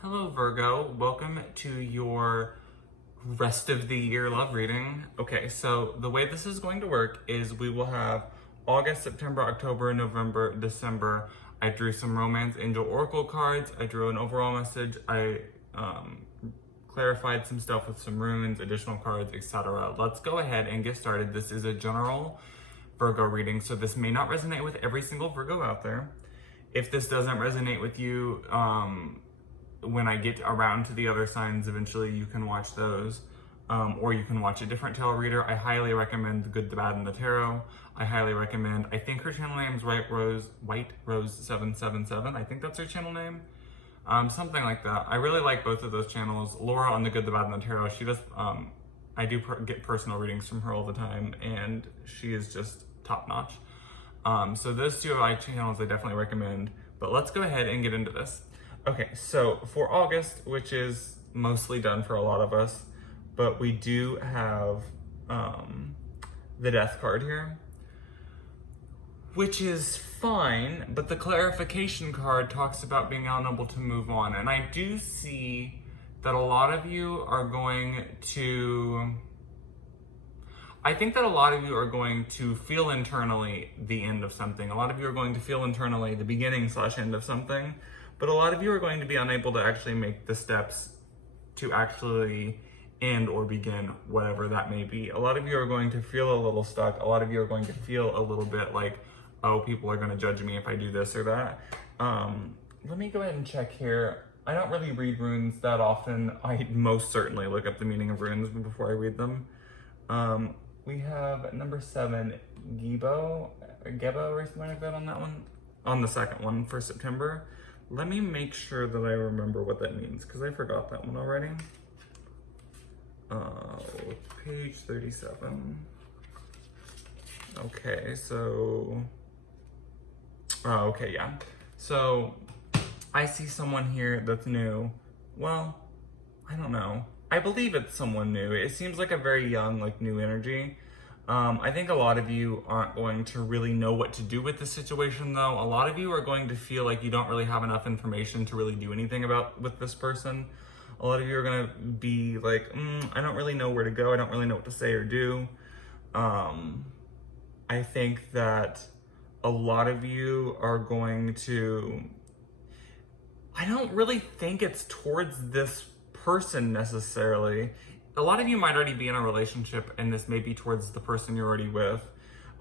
Hello, Virgo. Welcome to your rest of the year love reading. Okay, so the way this is going to work is we will have August, September, October, November, December. I drew some Romance Angel Oracle cards. I drew an overall message. I clarified some stuff with some runes, additional cards, etc. Let's go ahead and get started. This is a general Virgo reading, so this may not resonate with every single Virgo out there. If this doesn't resonate with you, when I get around to the other signs, eventually you can watch those, or you can watch a different tarot reader. I highly recommend The Good, the Bad, and the Tarot. I highly recommend, I think her channel name is White Rose 777. I think that's her channel name. Something like that. I really like both of those channels. Laura on The Good, the Bad, and the Tarot, she does, I do get personal readings from her all the time, and she is just top notch. So those two channels I definitely recommend, but let's go ahead and get into this. Okay, so for August, which is mostly done for a lot of us, but we do have the Death card here, which is fine, but the clarification card talks about being unable to move on. And I do see that a lot of you are going to, I think that a lot of you are going to feel internally the end of something. A lot of you are going to feel internally the beginning/end of something, but a lot of you are going to be unable to actually make the steps to actually end or begin whatever that may be. A lot of you are going to feel a little stuck. A lot of you are going to feel a little bit like, oh, people are going to judge me if I do this or that. Let me go ahead and check here. I don't really read runes that often. I most certainly look up the meaning of runes before I read them. We have number 7, Gebo or something like that on that one. On the second one for September. Let me make sure that I remember what that means, because I forgot that one already. Page 37. Okay, so... okay, yeah. So, I see someone here that's new. Well, I don't know. I believe it's someone new. It seems like a very young, new energy. I think a lot of you aren't going to really know what to do with the situation, though. A lot of you are going to feel like you don't really have enough information to really do anything with this person. A lot of you are going to be like, I don't really know where to go. I don't really know what to say or do. I think that a lot of you are going to, I don't really think it's towards this person necessarily. A lot of you might already be in a relationship, and this may be towards the person you're already with.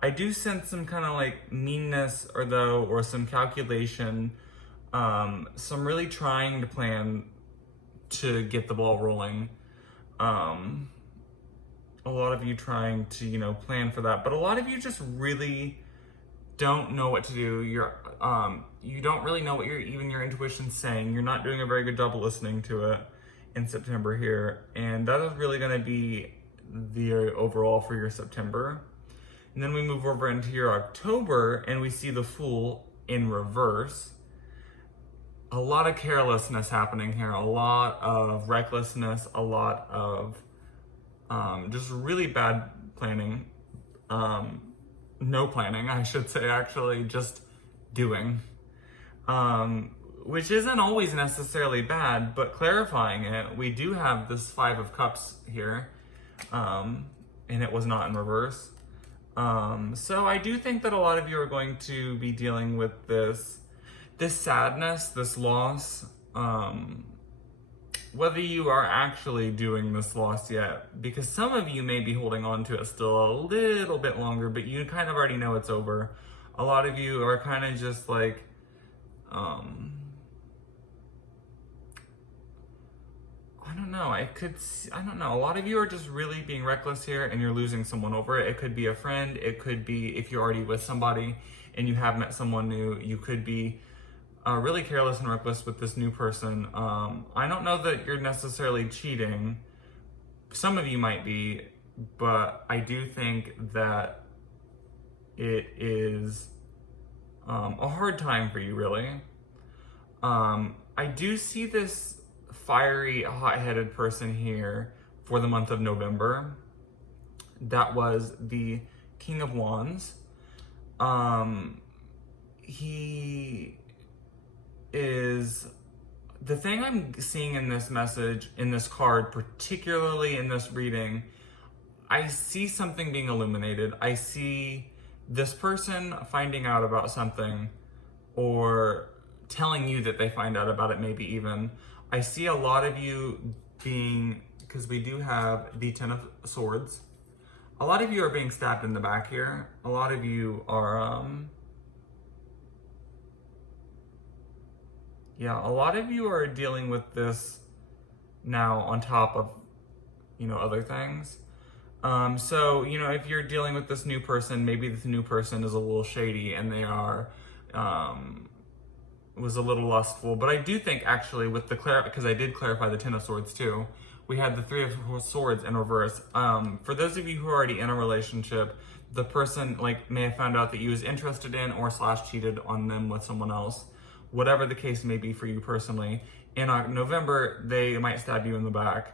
I do sense some kind of meanness or some calculation, some really trying to plan to get the ball rolling. A lot of you trying to, plan for that, but a lot of you just really don't know what to do. You don't really know what even your intuition's saying. You're not doing a very good job of listening to it in September here, and that is really going to be the overall for your September. And then we move over into your October, and we see the Fool in reverse. A lot of carelessness happening here, a lot of recklessness, a lot of just really bad planning. No planning, I should say, actually, just doing. Which isn't always necessarily bad, but clarifying it, we do have this 5 of Cups here, and it was not in reverse. So I do think that a lot of you are going to be dealing with this sadness, this loss, whether you are actually doing this loss yet, because some of you may be holding on to it still a little bit longer, but you kind of already know it's over. A lot of you are kind of just I don't know. I don't know. A lot of you are just really being reckless here, and you're losing someone over it. It could be a friend. It could be if you're already with somebody and you have met someone new. You could be really careless and reckless with this new person. I don't know that you're necessarily cheating. Some of you might be, but I do think that it is a hard time for you, really. I do see this fiery, hot-headed person here for the month of November. That was the King of Wands. He is the thing I'm seeing in this message, in this card, particularly in this reading, I see something being illuminated. I see this person finding out about something, or telling you that they find out about it, maybe even. I see a lot of you being, because we do have the Ten of Swords, a lot of you are being stabbed in the back here. A lot of you are, a lot of you are dealing with this now on top of, other things. So, if you're dealing with this new person, maybe this new person is a little shady and they are, was a little lustful. But I do think actually with because I did clarify the Ten of Swords too, we had the Three of Swords in reverse. For those of you who are already in a relationship, the person may have found out that you was interested in or / cheated on them with someone else. Whatever the case may be for you personally. In November, they might stab you in the back.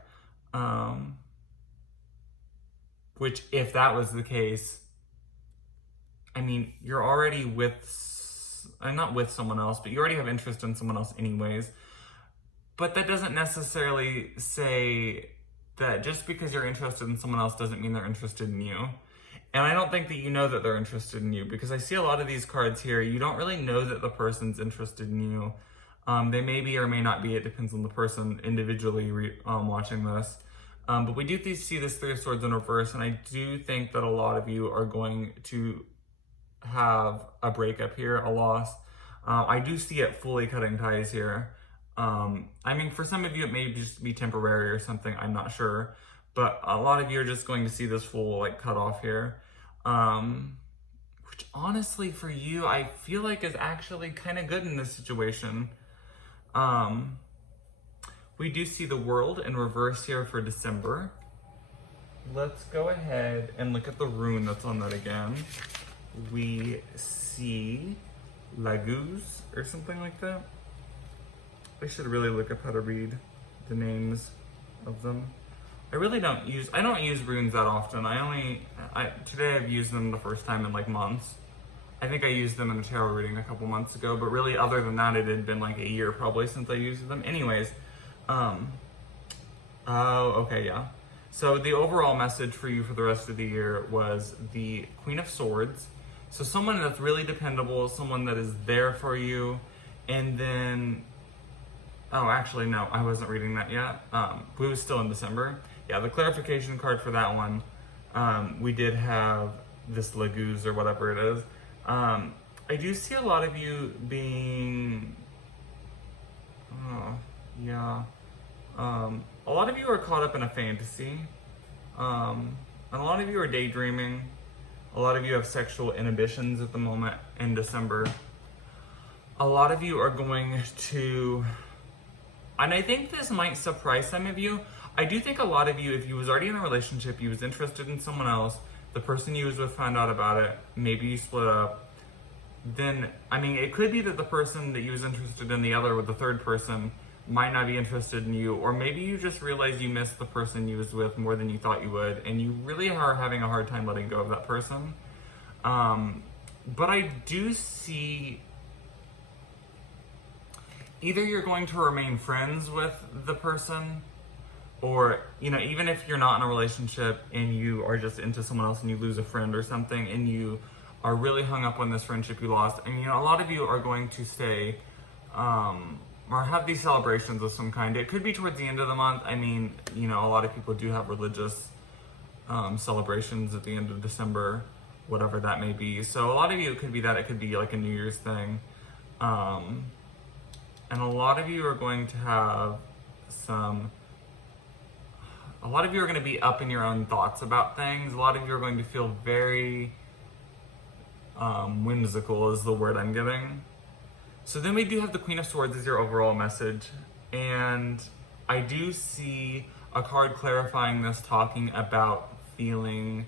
Which, if that was the case, I mean, you're already not with someone else, but you already have interest in someone else anyways. But that doesn't necessarily say that just because you're interested in someone else doesn't mean they're interested in you. And I don't think that you know that they're interested in you, because I see a lot of these cards here. You don't really know that the person's interested in you. They may be or may not be. It depends on the person individually watching this. But we do see this Three of Swords in reverse, and I do think that a lot of you are going to have a breakup here, a loss. I do see it fully cutting ties here. I mean, for some of you, it may just be temporary or something. I'm not sure. But a lot of you are just going to see this full cut off here. Which honestly for you, I feel like is actually kind of good in this situation. We do see the World in reverse here for December. Let's go ahead and look at the rune that's on that again. We see Laguz or something like that. I should really look up how to read the names of them. I don't use runes that often. Today I've used them the first time in months. I think I used them in a tarot reading a couple months ago, but really other than that, it had been a year probably since I used them. Anyways, okay, yeah. So the overall message for you for the rest of the year was the Queen of Swords. So someone that's really dependable, someone that is there for you, and then, oh, actually, no, I wasn't reading that yet. We was still in December. Yeah, the clarification card for that one, we did have this Laguz or whatever it is. I do see a lot of you being, a lot of you are caught up in a fantasy, and a lot of you are daydreaming. A lot of you have sexual inhibitions at the moment in December. A lot of you are going to, and I think this might surprise some of you, I do think a lot of you, if you was already in a relationship, you was interested in someone else, the person you was with found out about it, maybe you split up, then, I mean, it could be that the person that you was interested in the other with the third person might not be interested in you, or maybe you just realized you missed the person you was with more than you thought you would, and you really are having a hard time letting go of that person. But I do see either you're going to remain friends with the person, or, even if you're not in a relationship and you are just into someone else and you lose a friend or something and you are really hung up on this friendship you lost, and, a lot of you are going to stay, or have these celebrations of some kind. It could be towards the end of the month. I mean, a lot of people do have religious celebrations at the end of December, whatever that may be. So a lot of you, it could be that. It could be a New Year's thing. And a lot of you are going to have a lot of you are going to be up in your own thoughts about things. A lot of you are going to feel very whimsical is the word I'm getting. So then we do have the Queen of Swords as your overall message. And I do see a card clarifying this, talking about feeling,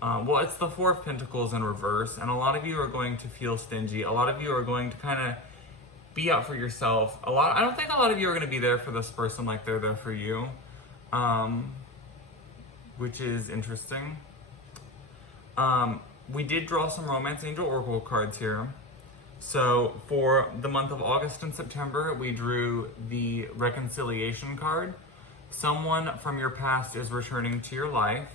well, it's the Four of Pentacles in reverse. And a lot of you are going to feel stingy. A lot of you are going to kind of be out for yourself. I don't think a lot of you are going to be there for this person like they're there for you. Which is interesting. We did draw some Romance Angel Oracle cards here. So for the month of August and September, we drew the reconciliation card. Someone from your past is returning to your life.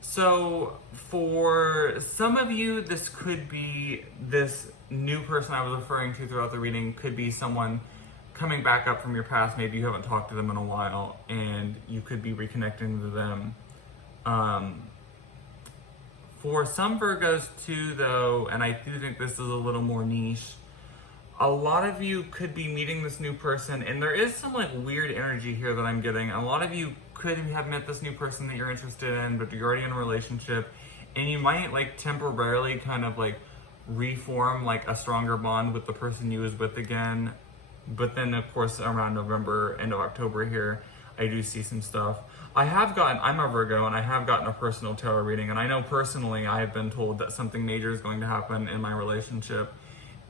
So for some of you, this could be this new person I was referring to throughout the reading, could be someone coming back up from your past. Maybe you haven't talked to them in a while and you could be reconnecting with them. For some Virgos too, though, and I do think this is a little more niche, a lot of you could be meeting this new person, and there is some like weird energy here that I'm getting. A lot of you could have met this new person that you're interested in, but you're already in a relationship, and you might like temporarily kind of like reform like a stronger bond with the person you was with again. But then of course around November, end of October here, I do see some stuff. I'm a Virgo, and I have gotten a personal tarot reading, and I know personally I have been told that something major is going to happen in my relationship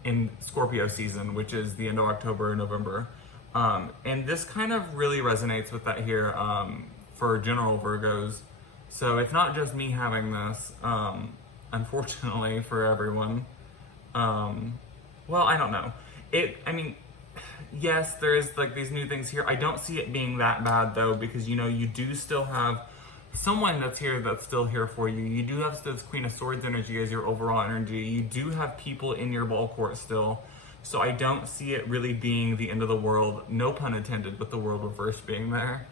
in Scorpio season, which is the end of October and November. And this kind of really resonates with that here for general Virgos. So it's not just me having this, unfortunately for everyone. Well, I don't know. Yes, there's like these new things here. I don't see it being that bad though, because you know, you do still have someone that's still here for you. You do have this Queen of Swords energy as your overall energy. You do have people in your ball court still. So I don't see it really being the end of the world. No pun intended, with the world reversed being there.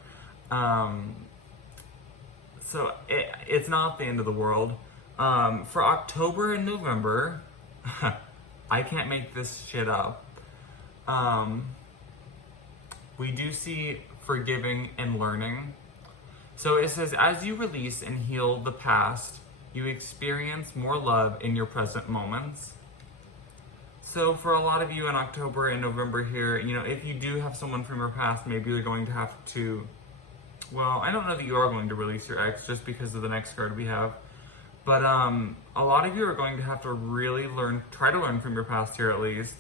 So it's not the end of the world. For October and November, I can't make this shit up. We do see forgiving and learning. So it says, as you release and heal the past, you experience more love in your present moments. So for a lot of you in October and November here, you know, if you do have someone from your past, maybe you're going to have to, well, I don't know that you are going to release your ex just because of the next card we have. But a lot of you are going to have to really try to learn from your past here at least.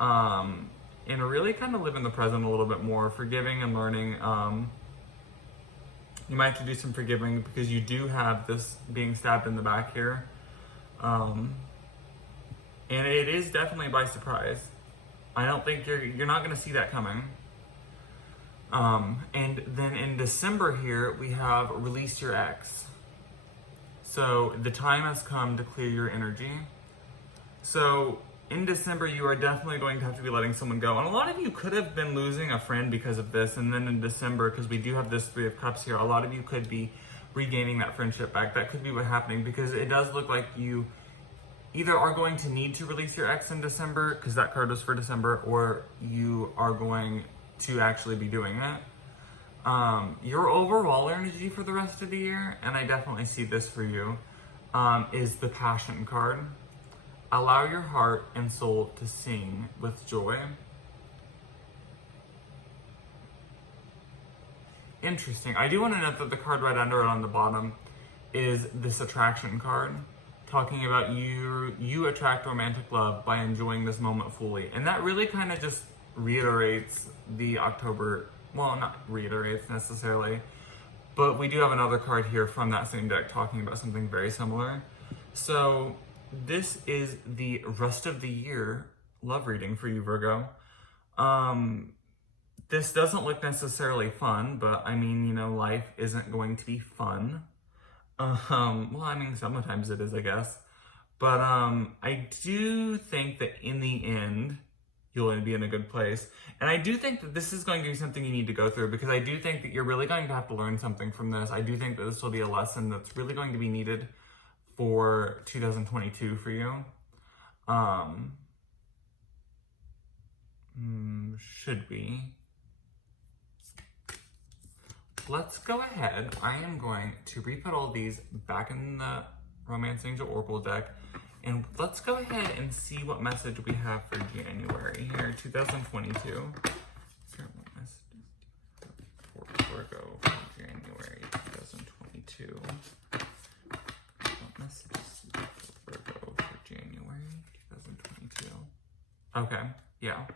And really kind of live in the present a little bit more, forgiving and learning. You might have to do some forgiving because you do have this being stabbed in the back here. And it is definitely by surprise. I don't think you're not going to see that coming. And then in December here, we have release your ex. So the time has come to clear your energy. So in December, you are definitely going to have to be letting someone go. And a lot of you could have been losing a friend because of this. And then in December, because we do have this Three of Cups here, a lot of you could be regaining that friendship back. That could be what's happening, because it does look like you either are going to need to release your ex in December, because that card was for December, or you are going to actually be doing it. Your overall energy for the rest of the year, and I definitely see this for you, is the Passion card. Allow your heart and soul to sing with joy. Interesting. I do want to note that the card right under it on the bottom is this attraction card, talking about you attract romantic love by enjoying this moment fully. And that really kind of just reiterates the October, well, not reiterates necessarily, but we do have another card here from that same deck talking about something very similar. So this is the rest of the year love reading for you, Virgo. This doesn't look necessarily fun, but I mean, you know, life isn't going to be fun. Well, I mean, sometimes it is, I guess. But I do think that in the end, you'll be in a good place. And I do think that this is going to be something you need to go through, because I do think that you're really going to have to learn something from this. I do think that this will be a lesson that's really going to be needed for 2022 for you. Should we? Let's go ahead. I am going to re-put all these back in the Romance Angel Oracle deck, and let's go ahead and see what message we have for January here, 2022. What message for Virgo for January 2022? What messages for Virgo for January 2022? Okay, yeah.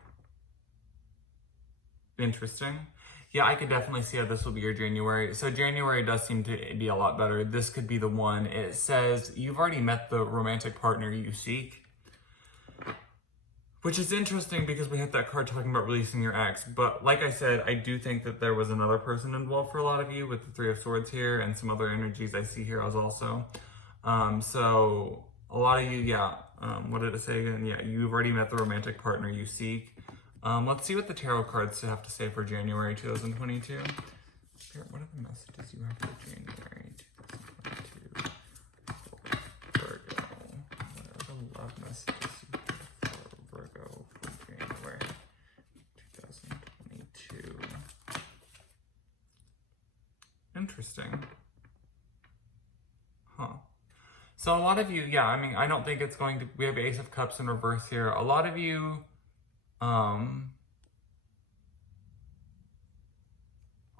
Interesting. Yeah, I could definitely see how this will be your January. So January does seem to be a lot better. This could be the one. It says you've already met the romantic partner you seek. Which is interesting because we had that card talking about releasing your ex. But like I said, I do think that there was another person involved for a lot of you with the Three of Swords here and some other energies I see here as also. So a lot of you, yeah. What did it say again? Yeah, you've already met the romantic partner you seek. Let's see what the tarot cards have to say for January 2022. What are the messages you have for January 2022 for Virgo? What are the love messages you have for Virgo for January 2022? Interesting. Huh. So a lot of you, yeah, I mean, I don't think it's going to, we have Ace of Cups in reverse here. A lot of you,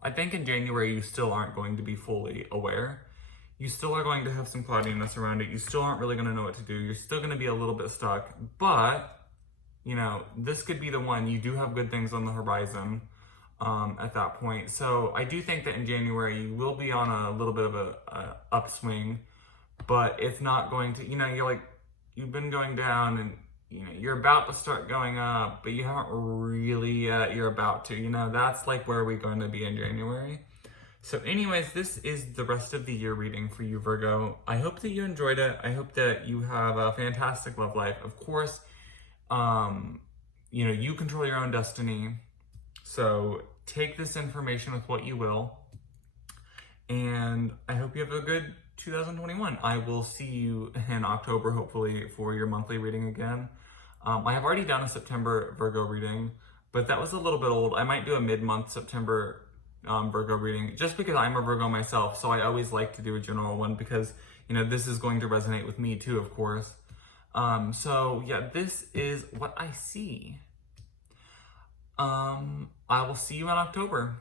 I think in January you still aren't going to be fully aware. You still are going to have some cloudiness around it. You still aren't really going to know what to do. You're still going to be a little bit stuck. But, you know, this could be the one. You do have good things on the horizon at that point. So I do think that in January you will be on a little bit of a upswing. But it's not going to, you know, you've been going down and, you know, you're about to start going up, but you haven't really yet. You're about to, you know, that's like where we're going to be in January. So anyways, this is the rest of the year reading for you, Virgo. I hope that you enjoyed it. I hope that you have a fantastic love life. Of course, you know, you control your own destiny. So take this information with what you will. And I hope you have a good 2021. I will see you in October, hopefully, for your monthly reading again. I have already done a September Virgo reading, but that was a little bit old. I might do a mid-month September Virgo reading, just because I'm a Virgo myself, so I always like to do a general one because, you know, this is going to resonate with me too, of course. So yeah, this is what I see. I will see you in October.